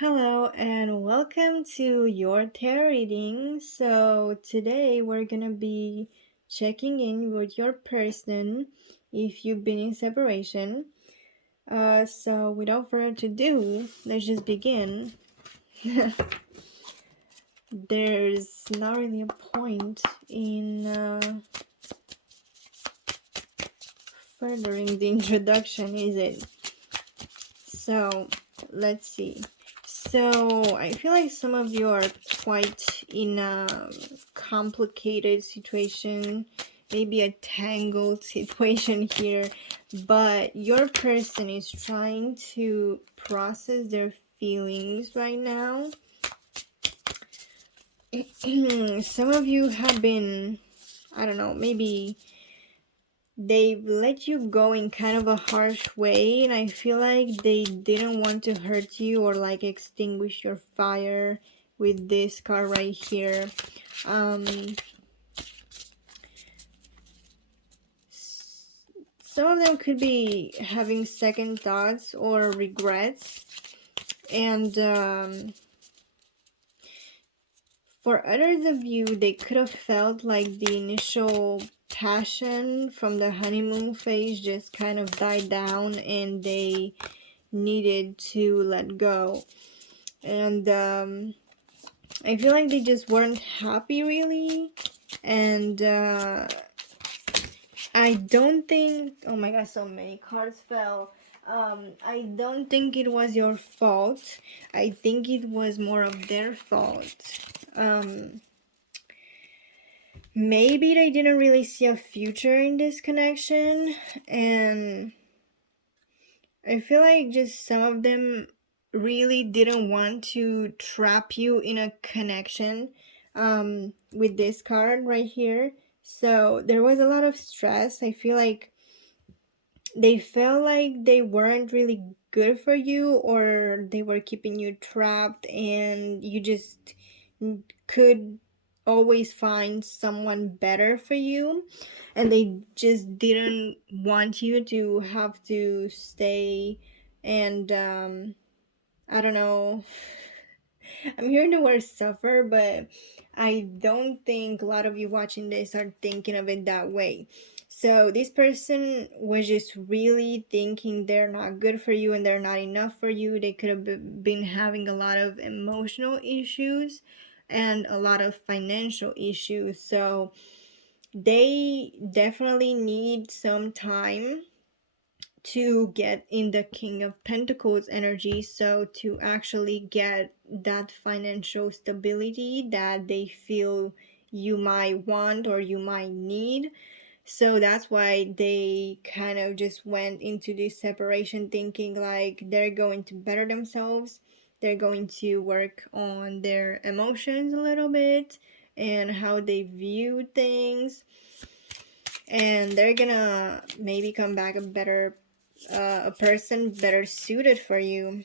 Hello and welcome to your tarot reading. So today we're gonna be checking in with your person if you've been in separation. So without further ado, let's just begin. There's not really a point in furthering the introduction, is it? So let's see. So I feel like some of you are quite in a complicated situation, maybe a tangled situation here, but your person is trying to process their feelings right now. Some of you have been, I don't know, maybe they've let you go in kind of a harsh way, and I feel like they didn't want to hurt you or like extinguish your fire with this card right here. Some of them could be having second thoughts or regrets, and for others of you, they could have felt like the initial passion from the honeymoon phase just kind of died down and they needed to let go. And I feel like they just weren't happy really. And I don't think, oh my god, so many cards fell. I don't think it was your fault. I think it was more of their fault. Maybe they didn't really see a future in this connection, and I feel like just some of them really didn't want to trap you in a connection with this card right here. So there was a lot of stress. I feel like they felt like they weren't really good for you, or they were keeping you trapped and you just could always find someone better for you, and they just didn't want you to have to stay. And I don't know, I'm hearing the word suffer, but I don't think a lot of you watching this are thinking of it that way. So this person was just really thinking they're not good for you and they're not enough for you. They could have been having a lot of emotional issues and a lot of financial issues. So they definitely need some time to get in the King of Pentacles energy, so to actually get that financial stability that they feel you might want or you might need. So that's why they kind of just went into this separation thinking like they're going to better themselves, they're going to work on their emotions a little bit and how they view things, and they're gonna maybe come back a person better suited for you.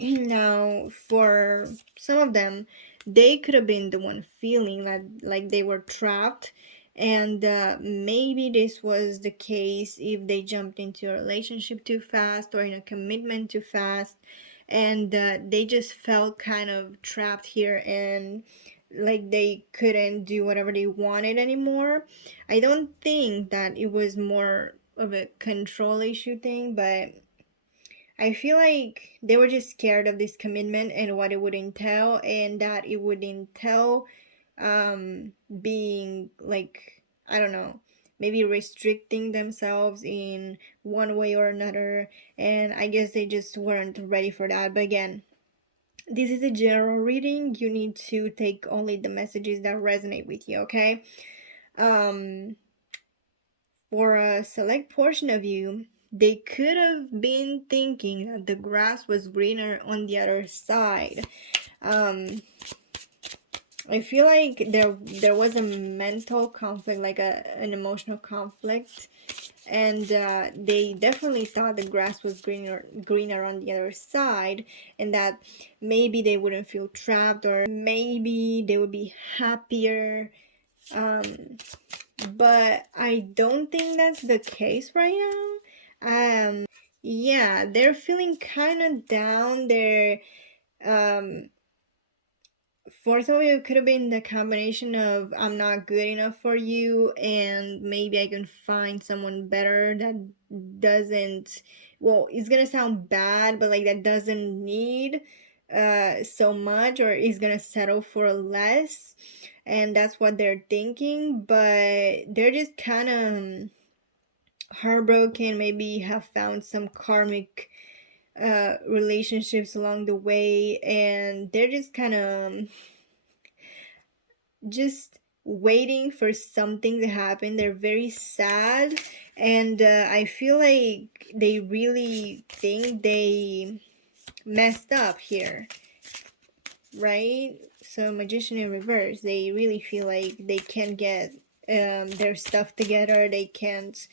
Now, for some of them, they could have been the one feeling like they were trapped, and maybe this was the case if they jumped into a relationship too fast or in a commitment too fast, and they just felt kind of trapped here and like they couldn't do whatever they wanted anymore. I don't think that it was more of a control issue thing, but I feel like they were just scared of this commitment and what it would entail, and that it would entail being like, I don't know, maybe restricting themselves in one way or another. And I guess they just weren't ready for that. But again, this is a general reading. You need to take only the messages that resonate with you, okay? Um, for a select portion of you, they could have been thinking that the grass was greener on the other side. I feel like there was a mental conflict, like an emotional conflict, and they definitely thought the grass was greener on the other side, and that maybe they wouldn't feel trapped or maybe they would be happier. But I don't think that's the case right now. yeah, they're feeling kind of down. They're um for some of you, it could have been the combination of I'm not good enough for you, and maybe I can find someone better that doesn't, well, it's gonna sound bad, but like that doesn't need so much, or is gonna settle for less. And that's what they're thinking, but they're just kind of heartbroken, maybe have found some karmic relationships along the way, and they're just kind of just waiting for something to happen. They're very sad, and I feel like they really think they messed up here, right? So Magician in reverse, they really feel like they can't get their stuff together, they can't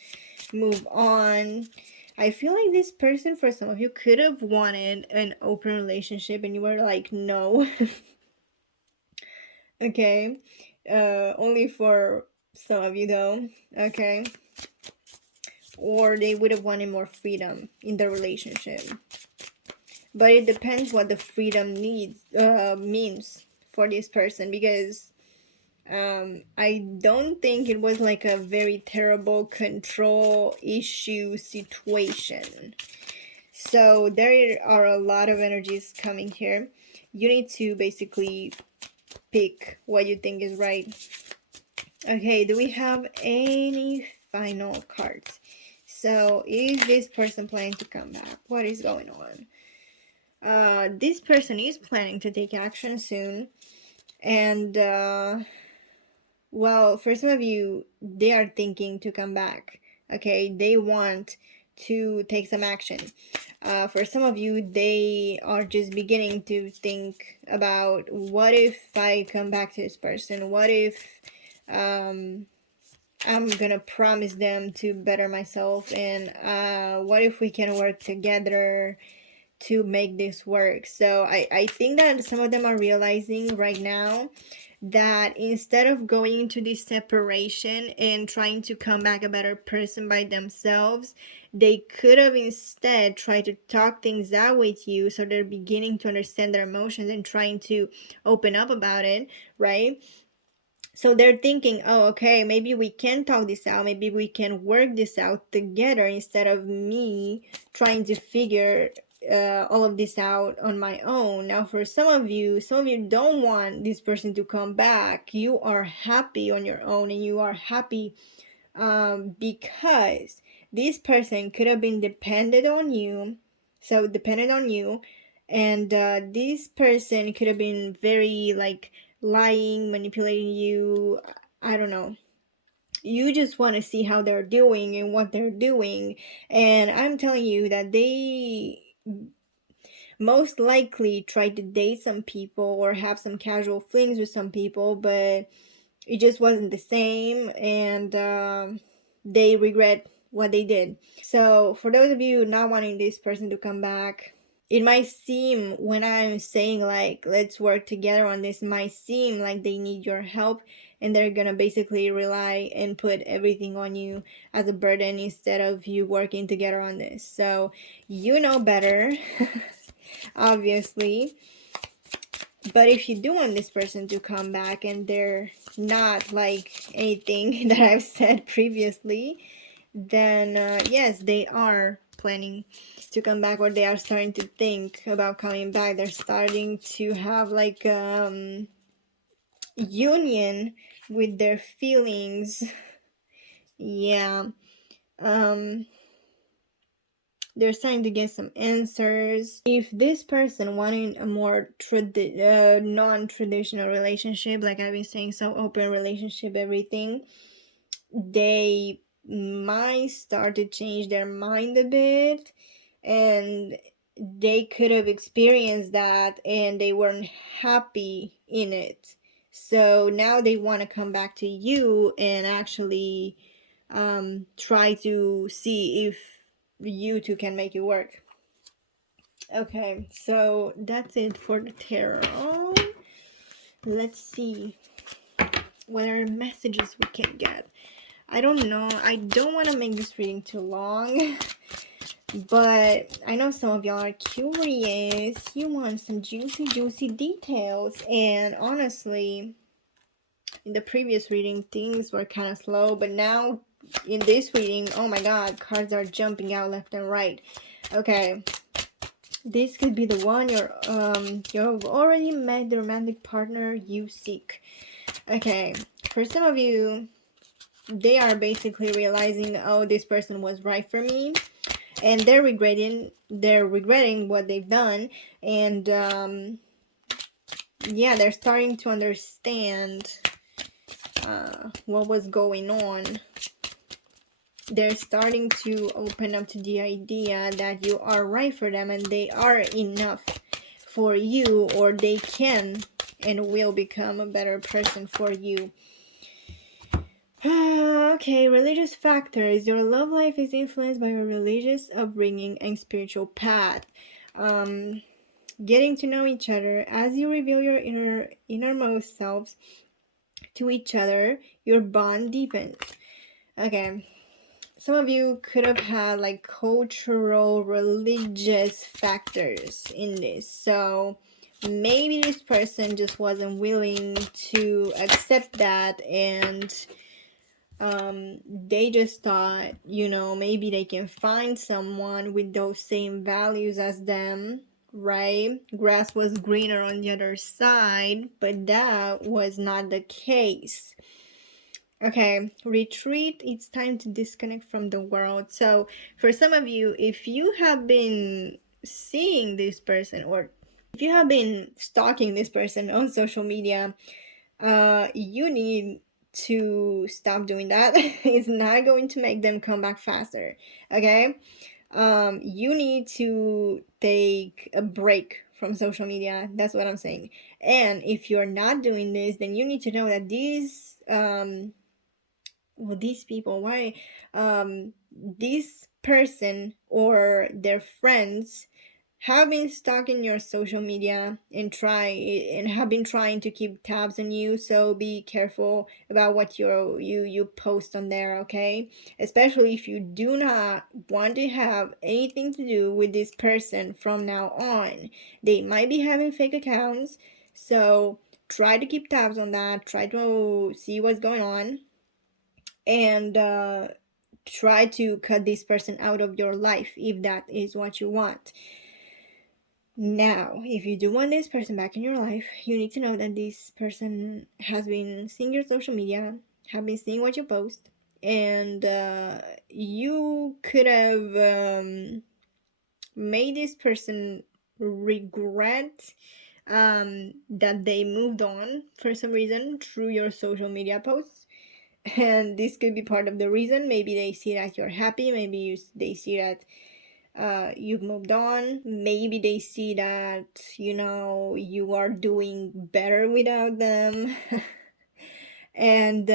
move on. I feel like this person, for some of you, could have wanted an open relationship and you were like, no. Okay. Only for some of you though. Okay. Or they would have wanted more freedom in the relationship. But it depends what the freedom needs means for this person, because I don't think it was like a very terrible control issue situation. So there are a lot of energies coming here. You need to basically pick what you think is right. Okay, do we have any final cards? So, is this person planning to come back? What is going on? This person is planning to take action soon. And, well, for some of you, they are thinking to come back. Okay, they want to take some action. For some of you, they are just beginning to think about, what if I come back to this person? What if I'm gonna promise them to better myself, and what if we can work together to make this work? So I think that some of them are realizing right now that instead of going into this separation and trying to come back a better person by themselves, they could have instead tried to talk things out with you, so they're beginning to understand their emotions and trying to open up about it, right? So they're thinking, oh, okay, maybe we can talk this out. Maybe we can work this out together instead of me trying to figure all of this out on my own. Now, for some of you don't want this person to come back. You are happy on your own, and you are happy because this person could have been dependent on you. So dependent on you, and this person could have been very like lying, manipulating you. I don't know. You just want to see how they're doing and what they're doing, and I'm telling you that they most likely tried to date some people or have some casual flings with some people, but it just wasn't the same, and they regret what they did. So for those of you not wanting this person to come back, it might seem, when I'm saying like let's work together on this, might seem like they need your help, and they're gonna basically rely and put everything on you as a burden instead of you working together on this. So you know better. Obviously. But if you do want this person to come back and they're not like anything that I've said previously, then yes, they are planning to come back, or they are starting to think about coming back. They're starting to have like union with their feelings. Yeah. Um they're starting to get some answers. If this person wanting a more non-traditional relationship, like I've been saying, so open relationship, everything, they might start to change their mind a bit, and they could have experienced that and they weren't happy in it. So now they want to come back to you and actually try to see if you two can make it work. Okay, so that's it for the tarot. Let's see what are messages we can get. I don't know. I don't want to make this reading too long. But I know some of y'all are curious. You want some juicy details. And honestly, in the previous reading, things were kind of slow. But now, in this reading, oh my god, cards are jumping out left and right. Okay. This could be the one you've already met the romantic partner you seek. Okay. For some of you, they are basically realizing, oh, this person was right for me, and they're regretting what they've done, and yeah, they're starting to understand what was going on. They're starting to open up to the idea that you are right for them and they are enough for you, or they can and will become a better person for you. Okay, religious factors. Your love life is influenced by your religious upbringing and spiritual path. Getting to know each other as you reveal your innermost selves to each other, your bond deepens. Okay, some of you could have had like cultural, religious factors in this. So maybe this person just wasn't willing to accept that, and they just thought, maybe they can find someone with those same values as them, right? Grass was greener on the other side, but that was not the case. Okay, retreat. It's time to disconnect from the world. So for some of you, if you have been seeing this person, or if you have been stalking this person on social media, you need to stop doing that. It's not going to make them come back faster. Okay, you need to take a break from social media. That's what I'm saying. And if you're not doing this, then you need to know that these people, why this person or their friends have been stalking your social media and have been trying to keep tabs on you. So be careful about what you post on there, okay? Especially if you do not want to have anything to do with this person from now on. They might be having fake accounts, so try to keep tabs on that. Try to see what's going on, and try to cut this person out of your life if that is what you want. Now, if you do want this person back in your life, you need to know that this person has been seeing your social media, have been seeing what you post, and you could have made this person regret that they moved on for some reason through your social media posts. And this could be part of the reason. Maybe they see that you're happy, maybe they see that you've moved on, maybe they see that you are doing better without them. And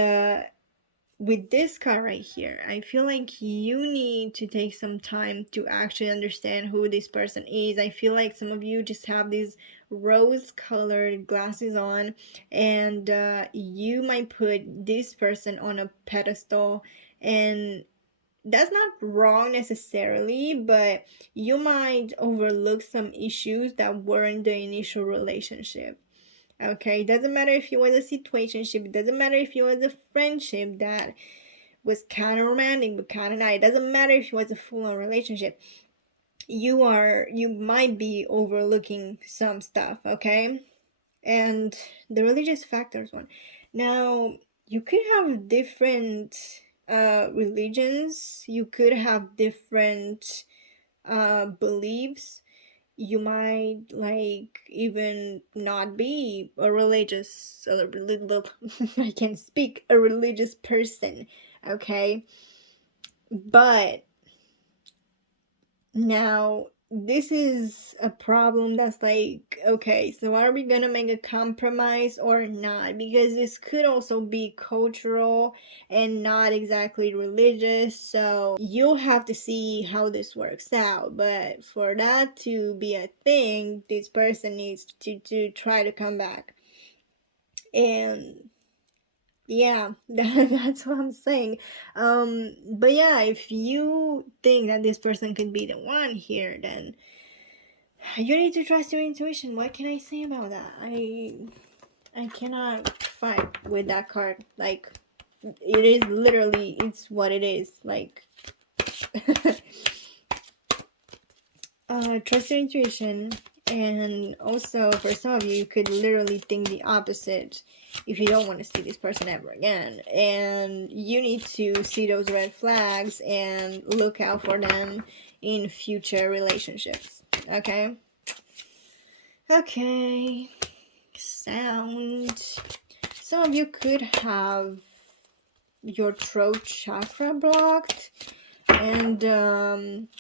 with this card right here, I feel like you need to take some time to actually understand who this person is. I feel like some of you just have these rose-colored glasses on, and you might put this person on a pedestal, and that's not wrong necessarily, but you might overlook some issues that weren't the initial relationship. Okay, it doesn't matter if it was a situationship, it doesn't matter if it was a friendship that was kind of romantic but kind of not. It doesn't matter if it was a full-on relationship. You might be overlooking some stuff, okay? And the religious factors one. Now, you could have different religions, you could have different beliefs. You might like even not be a religious I can speak a religious person, okay? But now this is a problem that's like, okay, so are we gonna make a compromise or not? Because this could also be cultural and not exactly religious, so you'll have to see how this works out. But for that to be a thing, this person needs to try to come back. And Yeah, that's what I'm saying. But yeah, if you think that this person could be the one here, then you need to trust your intuition. What can I say about that? I cannot fight with that card. Like, it is literally, it's what it is. Like, trust your intuition. And also, for some of you, you could literally think the opposite if you don't want to see this person ever again. And you need to see those red flags and look out for them in future relationships. Okay? Okay. Sound. Some of you could have your throat chakra blocked, and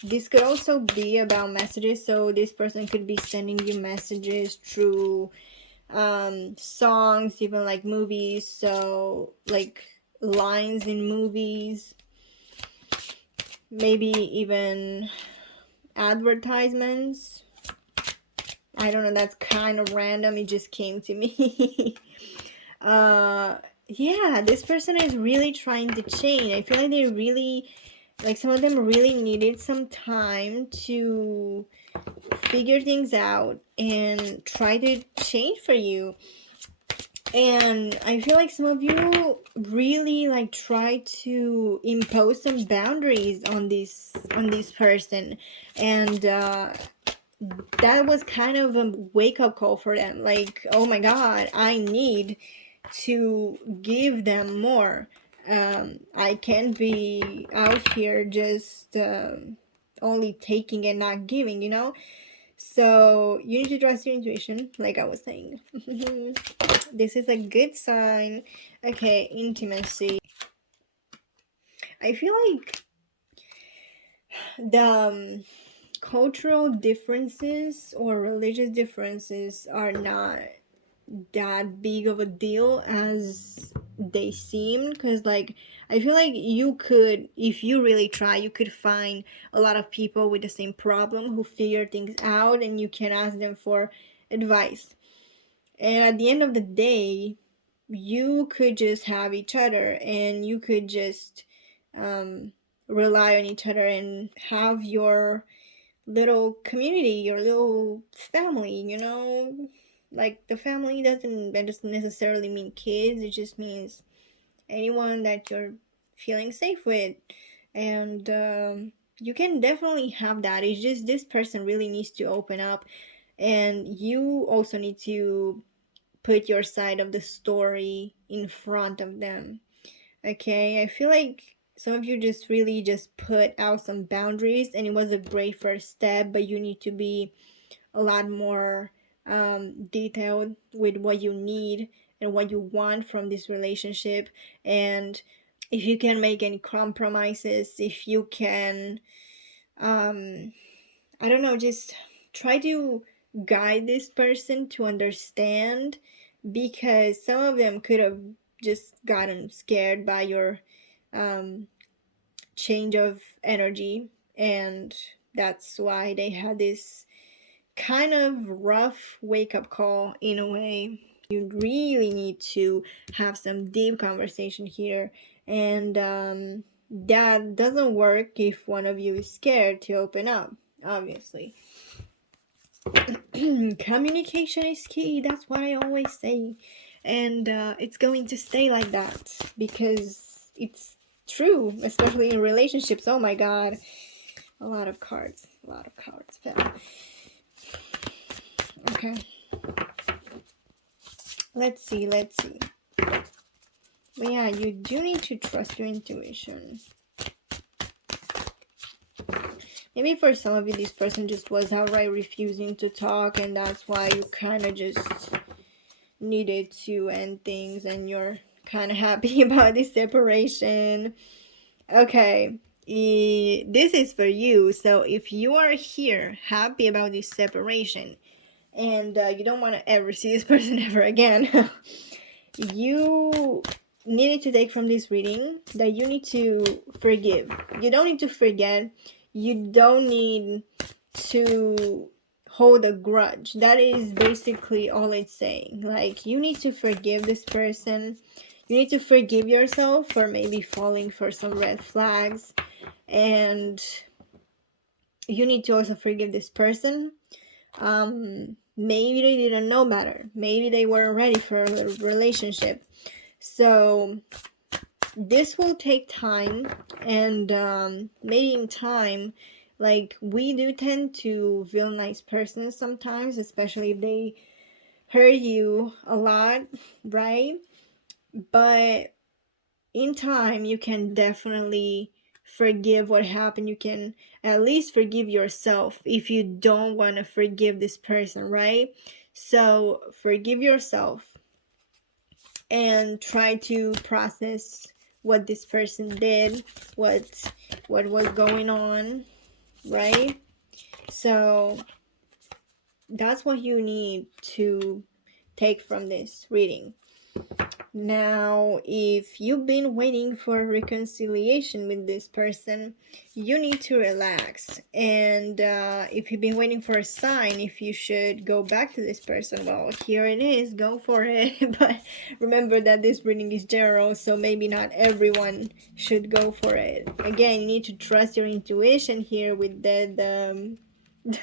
this could also be about messages. So this person could be sending you messages through songs, even like movies, so like lines in movies, maybe even advertisements. I don't know, that's kind of random, it just came to me. Yeah, this person is really trying to change. I feel like they really, like, some of them really needed some time to figure things out and try to change for you. And I feel like some of you really like try to impose some boundaries on this person, and that was kind of a wake-up call for them. Like, oh my god, I need to give them more. I can't be out here just only taking and not giving, you know? So you need to trust your intuition, like I was saying. This is a good sign. Okay, intimacy. I feel like the cultural differences or religious differences are not that big of a deal as they seem, because like I feel like you could, if you really try, you could find a lot of people with the same problem who figure things out, and you can ask them for advice. And at the end of the day, you could just have each other, and you could just um, rely on each other and have your little community, your little family, you know? Like, the family doesn't necessarily mean kids, it just means anyone that you're feeling safe with. And you can definitely have that. It's just this person really needs to open up, and you also need to put your side of the story in front of them. Okay, I feel like some of you just really just put out some boundaries, and it was a great first step, but you need to be a lot more detailed with what you need and what you want from this relationship. And if you can make any compromises, if you can, I don't know, just try to guide this person to understand, because some of them could have just gotten scared by your um, change of energy, and that's why they had this kind of rough wake up call in a way. You really need to have some deep conversation here, and that doesn't work if one of you is scared to open up, obviously. Communication is key, that's what I always say, and it's going to stay like that because it's true, especially in relationships. Oh my god, a lot of cards fell. Okay, let's see. But yeah, you do need to trust your intuition. Maybe for some of you, this person just was outright refusing to talk, and that's why you kind of just needed to end things, and you're kind of happy about this separation. Okay, this is for you. So if you are here happy about this separation, and you don't want to ever see this person ever again, you needed to take from this reading that you need to forgive. You don't need to forget. You don't need to hold a grudge. That is basically all it's saying. Like, you need to forgive this person. You need to forgive yourself for maybe falling for some red flags, and you need to also forgive this person. Maybe they didn't know better. Maybe they weren't ready for a relationship. So this will take time, and maybe in time, like, we do tend to villainize persons sometimes, especially if they hurt you a lot, right? But in time, you can definitely forgive what happened. You can at least forgive yourself if you don't want to forgive this person, right? So forgive yourself and try to process what this person did, what was going on, right? So that's what you need to take from this reading. Now, if you've been waiting for reconciliation with this person, you need to relax. And if you've been waiting for a sign, if you should go back to this person, well, here it is, go for it. But remember that this reading is general, so maybe not everyone should go for it. Again, you need to trust your intuition here with the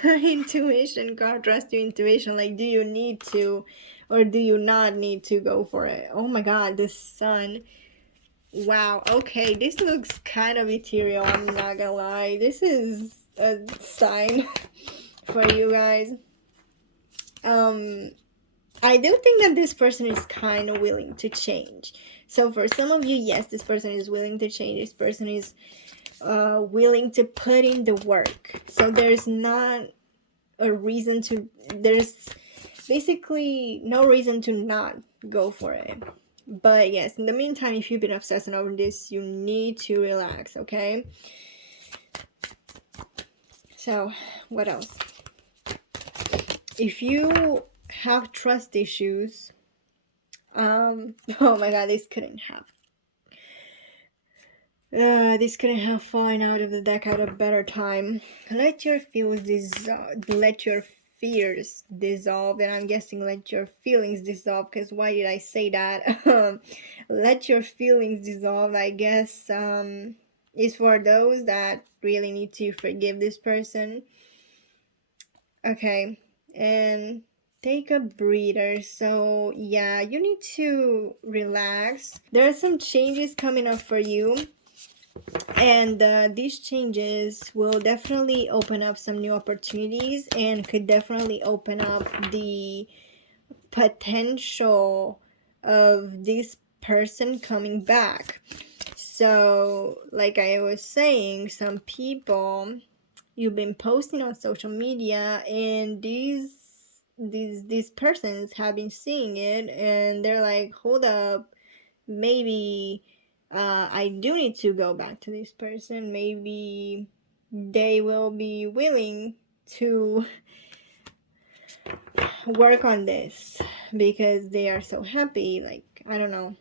intuition card. Trust your intuition. Like, do you need to, or do you not need to go for it? Oh my god, the sun. Wow, okay, this looks kind of ethereal, I'm not gonna lie. This is a sign for you guys. I do think that this person is kind of willing to change. So for some of you, yes, this person is willing to change. This person is willing to put in the work. So there's not a reason to, there's basically no reason to not go for it. But yes, in the meantime, if you've been obsessing over this, you need to relax, okay? So what else? If you have trust issues, oh my god, this couldn't have fallen out of the deck at a better time. Let your fears dissolve, and I'm guessing let your feelings dissolve, because why did I say that? Let your feelings dissolve, I guess, is for those that really need to forgive this person. Okay, and take a breather. So yeah, you need to relax. There are some changes coming up for you, and these changes will definitely open up some new opportunities and could definitely open up the potential of this person coming back. So like I was saying, some people, you've been posting on social media, and these persons have been seeing it, and they're like, hold up, maybe I do need to go back to this person. Maybe they will be willing to work on this because they are so happy. Like, I don't know.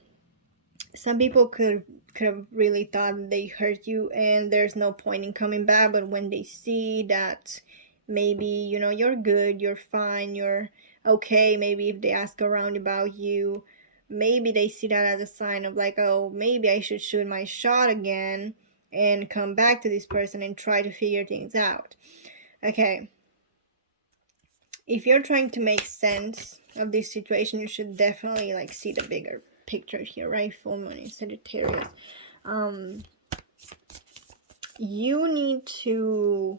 Some people could have really thought they hurt you and there's no point in coming back, but when they see that maybe, you're good, you're fine, you're okay, maybe if they ask around about you, maybe they see that as a sign of like, oh, maybe I should shoot my shot again and come back to this person and try to figure things out. Okay, if you're trying to make sense of this situation, you should definitely like see the bigger picture here, right? Full moon in Sagittarius. You need to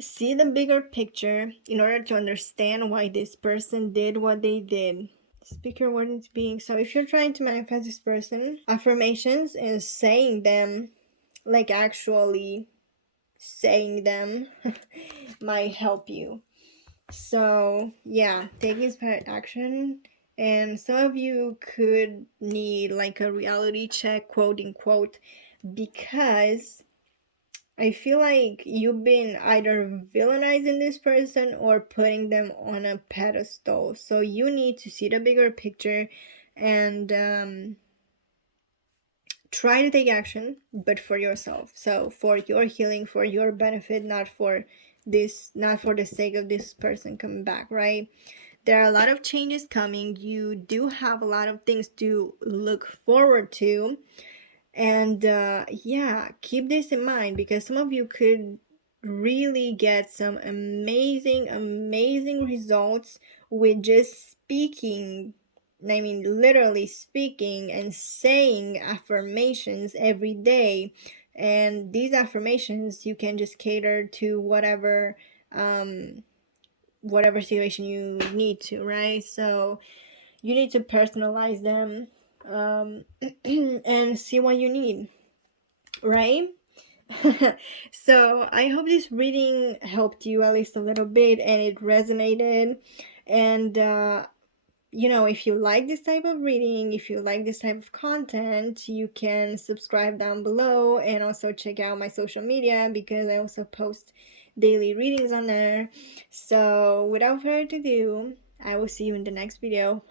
see the bigger picture in order to understand why this person did what they did. Speak your word into being. So if you're trying to manifest this person, affirmations and saying them, like actually saying them, might help you. So yeah, take inspired action. And some of you could need like a reality check, quote unquote, because I feel like you've been either villainizing this person or putting them on a pedestal. So you need to see the bigger picture and try to take action, but for yourself. So for your healing, for your benefit, not for the sake of this person coming back, right? there are a lot of changes coming. You do have a lot of things to look forward to. And yeah, keep this in mind, because some of you could really get some amazing results with just speaking. I mean, literally speaking and saying affirmations every day. And these affirmations, you can just cater to um, whatever situation you need to, right? So you need to personalize them, and see what you need, right? So I hope this reading helped you at least a little bit and it resonated. And if you like this type of reading, if you like this type of content, you can subscribe down below and also check out my social media, because I also post daily readings on there. So without further ado, I will see you in the next video.